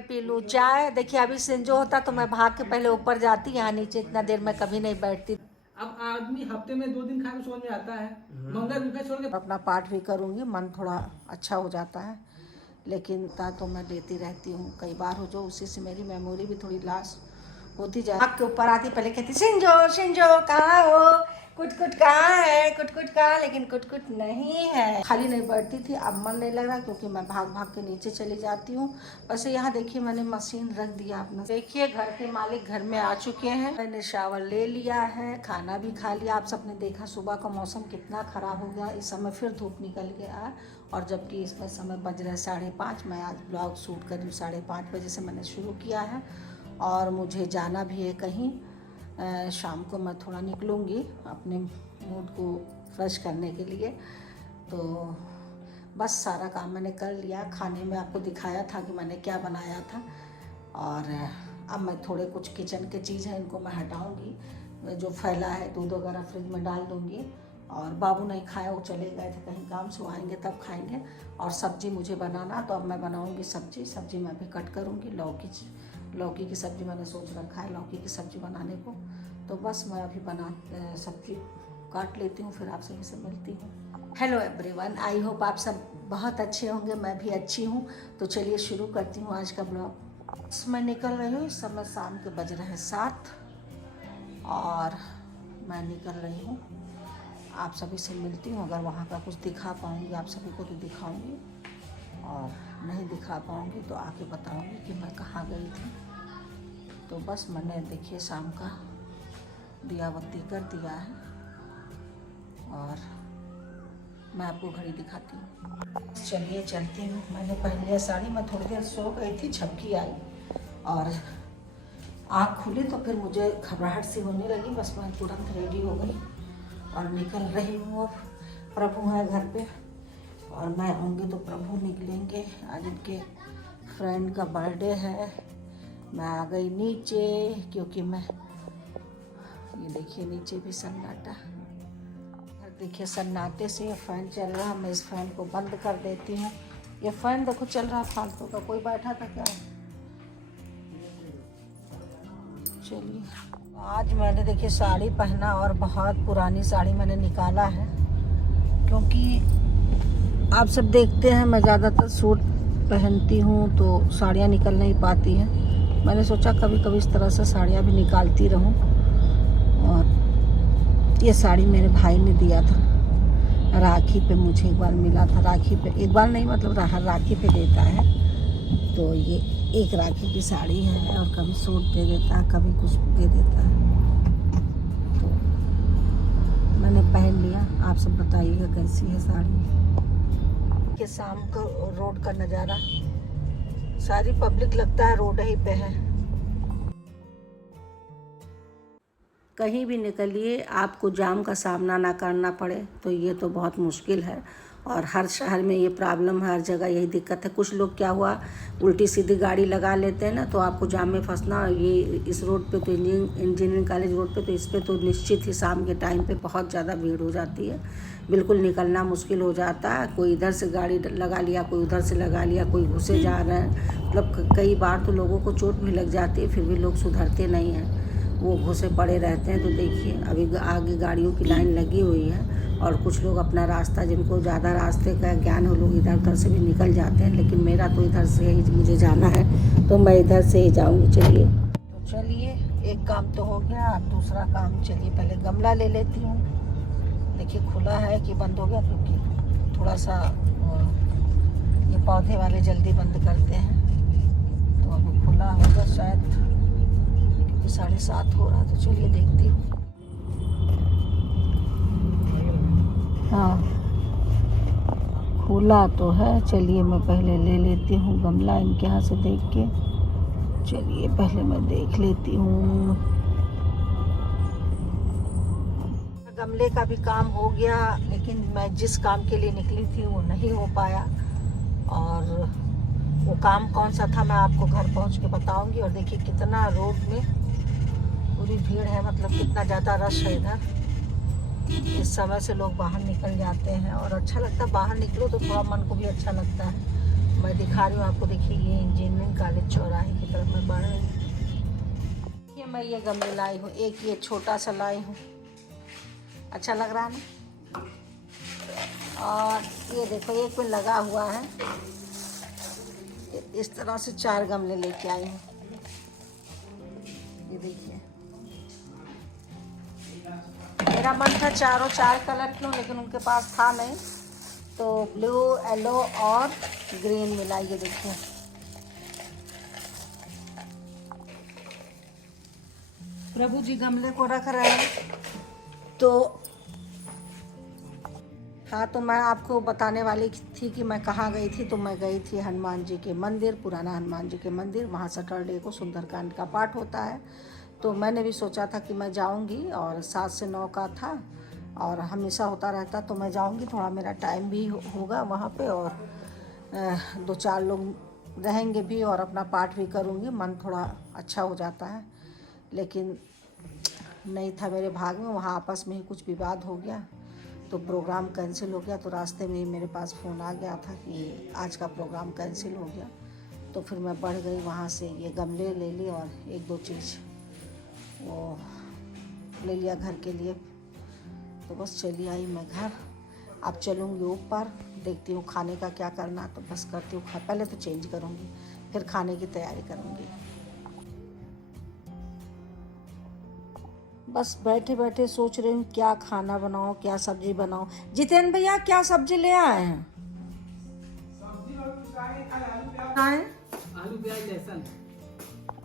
P लूँ चाय। देखिए अभी संजो होता तो मैं भाग के पहले ऊपर जाती, यहाँ नीचे इतना देर मैं कभी नहीं बैठती। अब आदमी हफ्ते में 2 दिन खा के समझ में आता है, मंगल बुधवार छोड़ के अपना पाठ भी करूँगी, मन थोड़ा अच्छा हो जाता है। लेकिन ता तो मैं लेती रहती हूँ, कई बार हो जो उसी से मेरी मेमोरी भी थोड़ी लॉस होती जाए। आग के ऊपर आती पहले कहती सिंजो सिंजो कहाँ हो, कुट कुट कहाँ है, कुट कुट कहाँ, लेकिन कुट कुट नहीं है। खाली नहीं बैठती थी, अब मन नहीं लग रहा क्योंकि मैं भाग भाग के नीचे चली जाती हूँ। वैसे यहाँ देखिए मैंने मशीन रख दिया अपना। देखिए घर के मालिक घर में आ चुके हैं, मैंने शावर ले लिया है, खाना भी खा लिया। आप सबने देखा सुबह का मौसम कितना ख़राब हो गया, इस समय फिर धूप निकल गया और जबकि इसमें समय बज रहा है 5:30। मैं आज ब्लॉग शूट कर रही हूँ 5:30 बजे से मैंने शुरू किया है और मुझे जाना भी है कहीं। शाम को मैं थोड़ा निकलूँगी अपने मूड को फ्रेश करने के लिए। तो बस सारा काम मैंने कर लिया। खाने में आपको दिखाया था कि मैंने क्या बनाया था और अब मैं थोड़े कुछ किचन के चीज़ हैं इनको मैं हटाऊँगी, जो फैला है दूध वगैरह फ्रिज में डाल दूँगी। और बाबू नहीं खाया, वो चले गए थे कहीं काम से, आएंगे तब खाएंगे। और सब्ज़ी मुझे बनाना, तो अब मैं बनाऊँगी सब्ज़ी मैं भी कट करूँगी। लौकी की सब्ज़ी मैंने सोच रखा है, लौकी की सब्ज़ी बनाने को। तो बस मैं अभी सब्ज़ी काट लेती हूँ, फिर आप सभी से मिलती हूँ। हेलो एवरीवन, आई होप आप सब बहुत अच्छे होंगे, मैं भी अच्छी हूँ। तो चलिए शुरू करती हूँ आज का ब्लॉग। मैं निकल रही हूँ, इस समय शाम के बज रहे हैं 7 और मैं निकल रही हूँ, आप सभी से मिलती हूँ। अगर वहाँ का कुछ दिखा पाऊँगी आप सभी को तो दिखाऊँगी, और नहीं दिखा पाऊँगी तो आके बताऊँगी कि मैं कहाँ गई थी। तो बस मैंने देखिए शाम का दिया बत्ती कर दिया है और मैं आपको घड़ी दिखाती हूँ। चलिए चलती हूँ। मैंने पहन लिया साड़ी, मैं थोड़ी देर सो गई थी, झपकी आई और आँख खुली तो फिर मुझे घबराहट सी होने लगी। बस मैं तुरंत रेडी हो गई और निकल रही हूँ। अब प्रभु है घर पे और मैं आऊँगी तो प्रभु निकलेंगे। आज उनके फ्रेंड का बर्थडे है। मैं आ गई नीचे क्योंकि मैं, ये देखिए नीचे भी सन्नाटा, देखिए सन्नाटे से ये फ़ैन चल रहा, मैं इस फ़ैन को बंद कर देती हूँ। ये फ़ैन देखो चल रहा फालतू का, कोई बैठा था क्या? चलिए, आज मैंने देखिए साड़ी पहना और बहुत पुरानी साड़ी मैंने निकाला है क्योंकि आप सब देखते हैं मैं ज़्यादातर सूट पहनती हूँ तो साड़ियाँ निकल नहीं पाती हैं। मैंने सोचा कभी कभी इस तरह से साड़ियाँ भी निकालती रहूँ। और ये साड़ी मेरे भाई ने दिया था राखी पे, मुझे एक बार मिला था राखी पे, एक बार नहीं मतलब राखी पे देता है। तो ये एक राखी की साड़ी है और कभी सूट दे देता है, कभी कुछ दे देता है। तो मैंने पहन लिया, आप सब बताइएगा कैसी है साड़ी। के शाम को रोड का नज़ारा, सारी पब्लिक लगता है रोड ही पे है। कहीं भी निकलिए आपको जाम का सामना ना करना पड़े तो ये तो बहुत मुश्किल है। और हर शहर में ये प्रॉब्लम है, हर जगह यही दिक्कत है। कुछ लोग क्या हुआ उल्टी सीधी गाड़ी लगा लेते हैं ना, तो आपको जाम में फंसना। ये इस रोड पे तो इंजीनियरिंग कॉलेज रोड पे तो इस पे तो निश्चित ही शाम के टाइम पे बहुत ज़्यादा भीड़ हो जाती है, बिल्कुल निकलना मुश्किल हो जाता है। कोई इधर से गाड़ी लगा लिया, कोई उधर से लगा लिया, कोई घुसे जा रहे हैं। मतलब कई बार तो लोगों को चोट भी लग जाती है, फिर भी लोग सुधरते नहीं हैं, वो घुसे पड़े रहते हैं। तो देखिए अभी आगे गाड़ियों की लाइन लगी हुई है और कुछ लोग अपना रास्ता, जिनको ज़्यादा रास्ते का ज्ञान हो, लोग इधर उधर से भी निकल जाते हैं। लेकिन मेरा तो इधर से ही मुझे जाना है तो मैं इधर से ही जाऊँगी। चलिए एक काम तो हो गया, अब दूसरा काम। चलिए पहले गमला ले लेती हूँ। देखिए खुला है कि बंद हो गया, क्योंकि थोड़ा सा ये पौधे वाले जल्दी बंद करते हैं, तो अभी खुला होगा शायद, 7:30 हो रहा। तो चलिए देखती हूँ। हाँ खुला तो है, चलिए मैं पहले ले लेती हूँ गमला इनके यहाँ से देख के। चलिए पहले मैं देख लेती हूँ। गमले का भी काम हो गया, लेकिन मैं जिस काम के लिए निकली थी वो नहीं हो पाया। और वो काम कौन सा था मैं आपको घर पहुँच के बताऊँगी। और देखिए कितना रोड में पूरी भीड़ है, मतलब कितना ज़्यादा रश है इधर। इस समय से लोग बाहर निकल जाते हैं और अच्छा लगता है, बाहर निकलो तो थोड़ा मन को भी अच्छा लगता है। मैं दिखा रही हूँ आपको। देखिए ये इंजीनियरिंग कॉलेज चौराहे की तरफ मैं बढ़ रही हूँ। देखिए मैं ये गमले लाई हूँ, एक ये छोटा सा लाई हूँ, अच्छा लग रहा है ना। और ये देखो एक में लगा हुआ है, इस तरह से 4 गमले लेके आई हूँ। ये देखिए मेरा मन था चारों 4 कलर लूँ, लेकिन उनके पास था नहीं, तो ब्लू, येलो और ग्रीन मिला। ये देखिए प्रभु जी गमले को रख रहे हैं। तो हाँ, तो मैं आपको बताने वाली थी कि मैं कहाँ गई थी। तो मैं गई थी हनुमान जी के मंदिर, पुराना हनुमान जी के मंदिर। वहाँ सैटरडे को सुंदरकांड का पाठ होता है, तो मैंने भी सोचा था कि मैं जाऊँगी, और 7 से 9 का था और हमेशा होता रहता, तो मैं जाऊँगी। थोड़ा मेरा टाइम भी होगा वहाँ पे, और 2-4 लोग रहेंगे भी, और अपना पाठ भी करूँगी। मन थोड़ा अच्छा हो जाता है, लेकिन नहीं था मेरे भाग में। वहाँ आपस में ही कुछ विवाद हो गया, तो प्रोग्राम कैंसिल हो गया। तो रास्ते में ही मेरे पास फ़ोन आ गया था कि आज का प्रोग्राम कैंसिल हो गया। तो फिर मैं बढ़ गई वहाँ से, ये गमले ले ली और 1-2 चीज़ वो ले लिया घर के लिए। तो बस चली आई मैं घर। अब चलूँगी ऊपर, देखती हूँ खाने का क्या करना, तो बस करती हूँ। पहले तो चेंज करूँगी, फिर खाने की तैयारी करूँगी। बस बैठे बैठे सोच रही हूँ क्या खाना बनाऊँ, क्या सब्जी बनाऊँ। जितेंद्र भैया क्या सब्जी ले आए हैं? आलू प्याज लहसुन।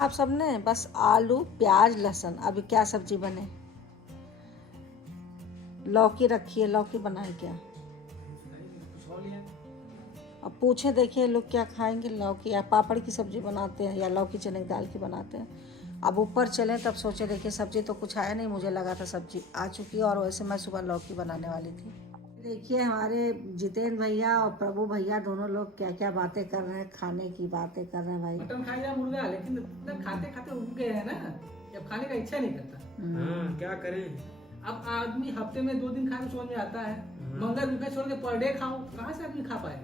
आप सबने बस आलू प्याज लहसुन। अभी क्या सब्जी बने? लौकी रखी है, लौकी बनाए क्या? अब पूछे देखिए लोग क्या खाएंगे, लौकी या पापड़ की सब्जी बनाते हैं, या लौकी चने की दाल की बनाते हैं। अब ऊपर चले तब सोचे देखिए सब्जी तो कुछ आया नहीं, मुझे लगा था सब्जी आ चुकी है, और वैसे मैं सुबह लौकी बनाने वाली थी। देखिए हमारे जितेंद्र भैया और प्रभु भैया दोनों लोग क्या क्या बातें कर रहे हैं, खाने की बातें कर रहे हैं भाई। मटन खाया जाए मुर्गा, लेकिन इतना खाते खाते उग गए हैं ना, अब खाने का इच्छा नहीं करता। हाँ, क्या करें। अब आदमी हफ्ते में 2 दिन खाए तो समझ में आता है। मंगल बुधवार छोड़ के पर डे खाओ, कहाँ से आदमी खा पाए?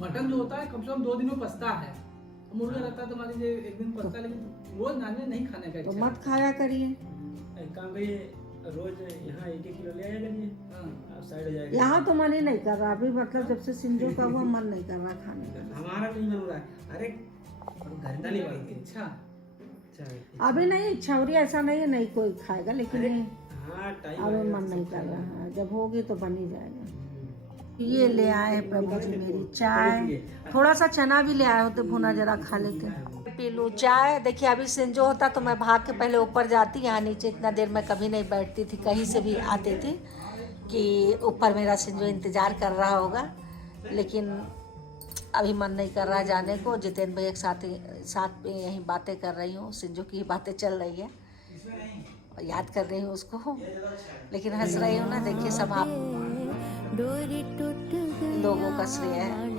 मटन जो होता है कम से कम 2 दिन में पचता है, मुर्गा रहता है तो मान लीजिए 1 दिन पचता है, लेकिन रोज नॉनवेज नहीं खाने का तो इच्छा। मत खाया करिए। एक काम करिए, रोज यहाँ 1-1 किलो ले आया करिए, आप साइड हो जाएगा। यहाँ तो मन ही नहीं कर रहा अभी, मतलब जब से सिंजो का हुआ मन नहीं कर रहा खाने का। हमारा नहीं मन हो रहा है। अरे घर नहीं बनती इच्छा अभी नहीं इच्छा हो रही, ऐसा नहीं है नहीं कोई खाएगा, लेकिन हाँ, टाइम अभी मन नहीं कर रहा है। जब होगी तो बन ही जाएगा। ये ले आए प्रभु जी मेरी चाय, थोड़ा सा चना भी ले आए होते भुना, जरा खा लेते। पी लूँ चाय। देखिए अभी सिंजो होता तो मैं भाग के पहले ऊपर जाती, यहाँ नीचे इतना देर मैं कभी नहीं बैठती थी, कहीं से भी आती थी कि ऊपर मेरा सिंजो इंतज़ार कर रहा होगा, लेकिन अभी मन नहीं कर रहा जाने को। जितेंद्र भैया के साथ में यहीं बातें कर रही हूँ, सिंजो की बातें चल रही है, याद कर रही हूँ उसको, लेकिन हंस रही हूँ ना। देखिए सब आप लोगों का श्रेय है,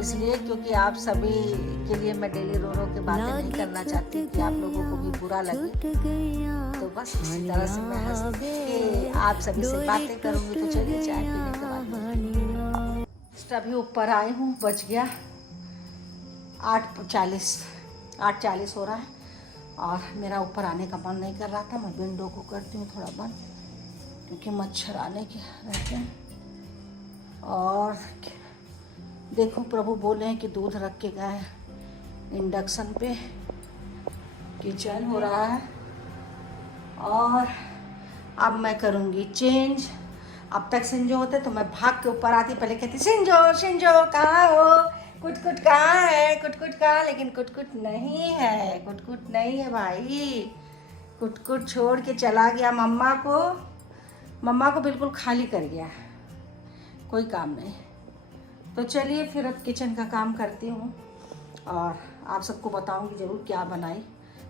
इसलिए क्योंकि आप सभी के लिए मैं डेली रो के बातें नहीं करना चाहती कि आप लोगों को भी बुरा लगे। तो बस इसी तरह से मैं हंस के आप सभी से बातें करूँगी। तो चलिए चाय पीने के बाद अभी ऊपर आई हूँ, बज गया 8:40 हो रहा है, और मेरा ऊपर आने का मन नहीं कर रहा था। मैं विंडो को करती हूँ थोड़ा बंद, क्योंकि मच्छर आने के रहते हैं। और देखो प्रभु बोले हैं कि दूध रख के गए इंडक्शन पे, किचन हो रहा है, और अब मैं करूँगी चेंज। अब तक सिंजो होते तो मैं भाग के ऊपर आती, पहले कहती सिंजो सिंजो कहाँ हो, कुट कहाँ है, कुट कहाँ, लेकिन कुट नहीं है, कुट नहीं है भाई। कुट छोड़ के चला गया मम्मा को बिल्कुल खाली कर गया, कोई काम नहीं। तो चलिए फिर अब किचन का काम करती हूँ, और आप सबको बताऊँगी ज़रूर क्या बनाई।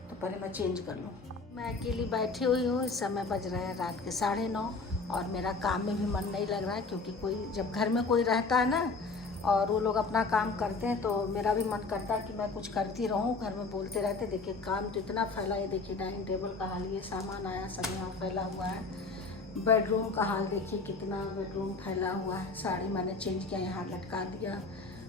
तो पहले मैं चेंज कर लूँ। मैं अकेली बैठी हुई हूँ, इस समय बज रहे हैं रात के 9:30, और मेरा काम में भी मन नहीं लग रहा है, क्योंकि कोई जब घर में कोई रहता है ना और वो लोग अपना काम करते हैं, तो मेरा भी मन करता है कि मैं कुछ करती रहूँ। घर में बोलते रहते, देखिए काम तो इतना फैला है। देखिए डाइनिंग टेबल का हाल, ये सामान आया सब यहाँ फैला हुआ है। बेडरूम का हाल देखिए कितना बेडरूम फैला हुआ है। साड़ी मैंने चेंज किया, यहाँ लटका दिया,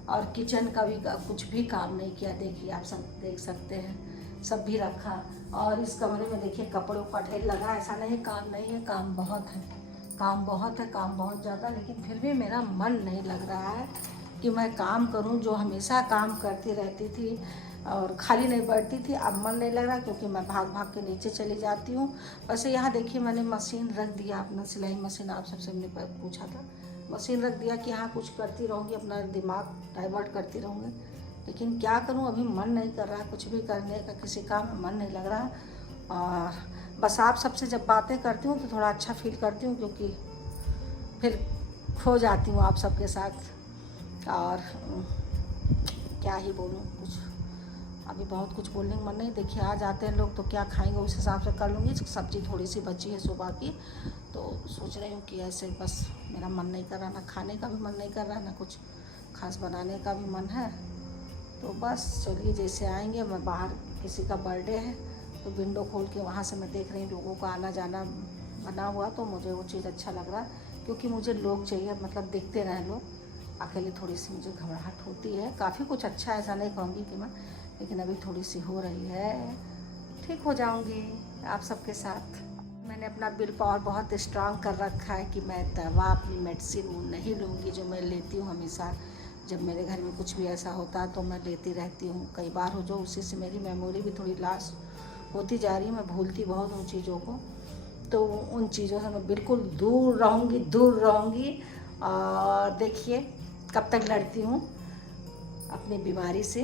और किचन का भी कुछ भी काम नहीं किया। देखिए आप सब देख सकते हैं, सब भी रखा। और इस कमरे में देखिए कपड़ों का ढेर लगा। ऐसा नहीं काम नहीं है, काम बहुत है, काम बहुत है, काम बहुत ज़्यादा। लेकिन फिर भी मेरा मन नहीं लग रहा है कि मैं काम करूं। जो हमेशा काम करती रहती थी और खाली नहीं बैठती थी, अब मन नहीं लग रहा क्योंकि मैं भाग भाग के नीचे चली जाती हूँ। वैसे यहाँ देखिए मैंने मशीन रख दिया, अपना सिलाई मशीन, आप सबसे मैंने पूछा था, मशीन रख दिया कि हाँ कुछ करती रहूँगी, अपना दिमाग डाइवर्ट करती रहूँगी। लेकिन क्या करूँ, अभी मन नहीं कर रहा कुछ भी करने का, किसी काम में मन नहीं लग रहा। और बस आप सबसे जब बातें करती हूँ तो थोड़ा अच्छा फील करती हूँ, क्योंकि फिर खो जाती हूँ आप सबके साथ। और क्या ही बोलूँ, कुछ अभी बहुत कुछ बोलने का मन नहीं। देखिए आ जाते हैं लोग तो क्या खाएंगे उस हिसाब से कर लूँगी। सब्ज़ी थोड़ी सी बची है सुबह की, तो सोच रही हूँ कि ऐसे बस मेरा मन नहीं कर रहा, ना खाने का भी मन नहीं कर रहा, ना कुछ खास बनाने का भी मन है। तो बस चलिए, जैसे आएंगे, मैं बाहर किसी का बर्थडे है तो विंडो खोल के वहाँ से मैं देख रही हूँ लोगों का आना जाना बना हुआ, तो मुझे वो चीज़ अच्छा लग रहा है। क्योंकि मुझे लोग चाहिए, मतलब दिखते रहे लोग। अकेले थोड़ी सी मुझे घबराहट होती है। काफ़ी कुछ अच्छा ऐसा नहीं कहूँगी कि मैं, लेकिन अभी थोड़ी सी हो रही है। ठीक हो जाऊँगी आप सबके साथ। मैंने अपना विल पावर बहुत स्ट्रांग कर रखा है कि मैं दवा, अपनी मेडिसिन वो नहीं लूँगी जो मैं लेती हूँ हमेशा। जब मेरे घर में कुछ भी ऐसा होता है तो मैं लेती रहती हूँ। कई बार हो जो उसी से मेरी मेमोरी भी थोड़ी लॉस होती जा रही है। मैं भूलती बहुत उन चीज़ों को, तो उन चीज़ों से मैं बिल्कुल दूर रहूँगी, दूर रहूँगी। और देखिए कब तक लड़ती हूँ अपनी बीमारी से,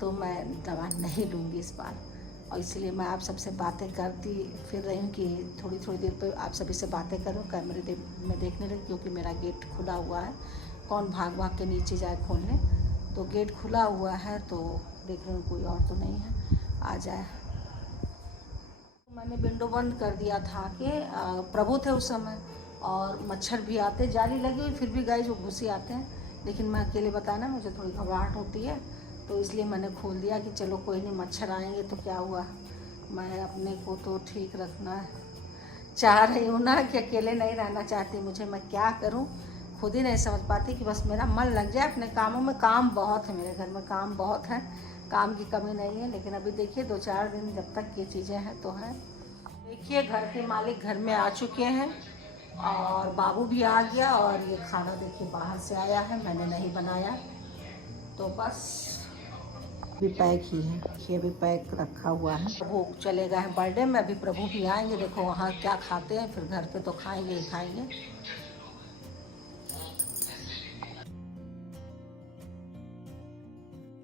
तो मैं दवा नहीं लूँगी इस बार। और इसलिए मैं आप सबसे बातें करती फिर रही हूँ कि थोड़ी थोड़ी देर पर आप सभी से बातें करूँ। कैमरे में देखने लगी, क्योंकि मेरा गेट खुला हुआ है, कौन भाग भाग के नीचे जाए खोलने। तो गेट खुला हुआ है, तो देख रही हूँ कोई और तो नहीं है, आ जाए। मैंने विंडो बंद कर दिया था कि प्रभु थे उस समय, और मच्छर भी आते, जाली लगी हुई फिर भी गाइस वो घुसी आते हैं। लेकिन मैं अकेले बताना, मुझे थोड़ी घबराहट होती है, तो इसलिए मैंने खोल दिया कि चलो कोई नहीं, मच्छर आएंगे तो क्या हुआ, मैं अपने को तो ठीक रखना चाह रही हूँ ना, कि अकेले नहीं रहना चाहती। मुझे मैं क्या करूँ खुद ही नहीं समझ पाती कि बस मेरा मन लग जाए अपने कामों में। काम बहुत है मेरे घर में, काम बहुत है, काम की कमी नहीं है। लेकिन अभी देखिए 2-4 दिन जब तक ये चीज़ें हैं तो हैं। देखिए घर के मालिक घर में आ चुके हैं और बाबू भी आ गया। और ये खाना देखिए बाहर से आया है, मैंने नहीं बनाया, तो बस भी पैक ही है। ये भी पैक रखा हुआ है। प्रभु चले गए हैं बर्थडे में, अभी प्रभु भी आएंगे। देखो वहाँ क्या खाते हैं, फिर घर पे तो खाएंगे ही खाएंगे।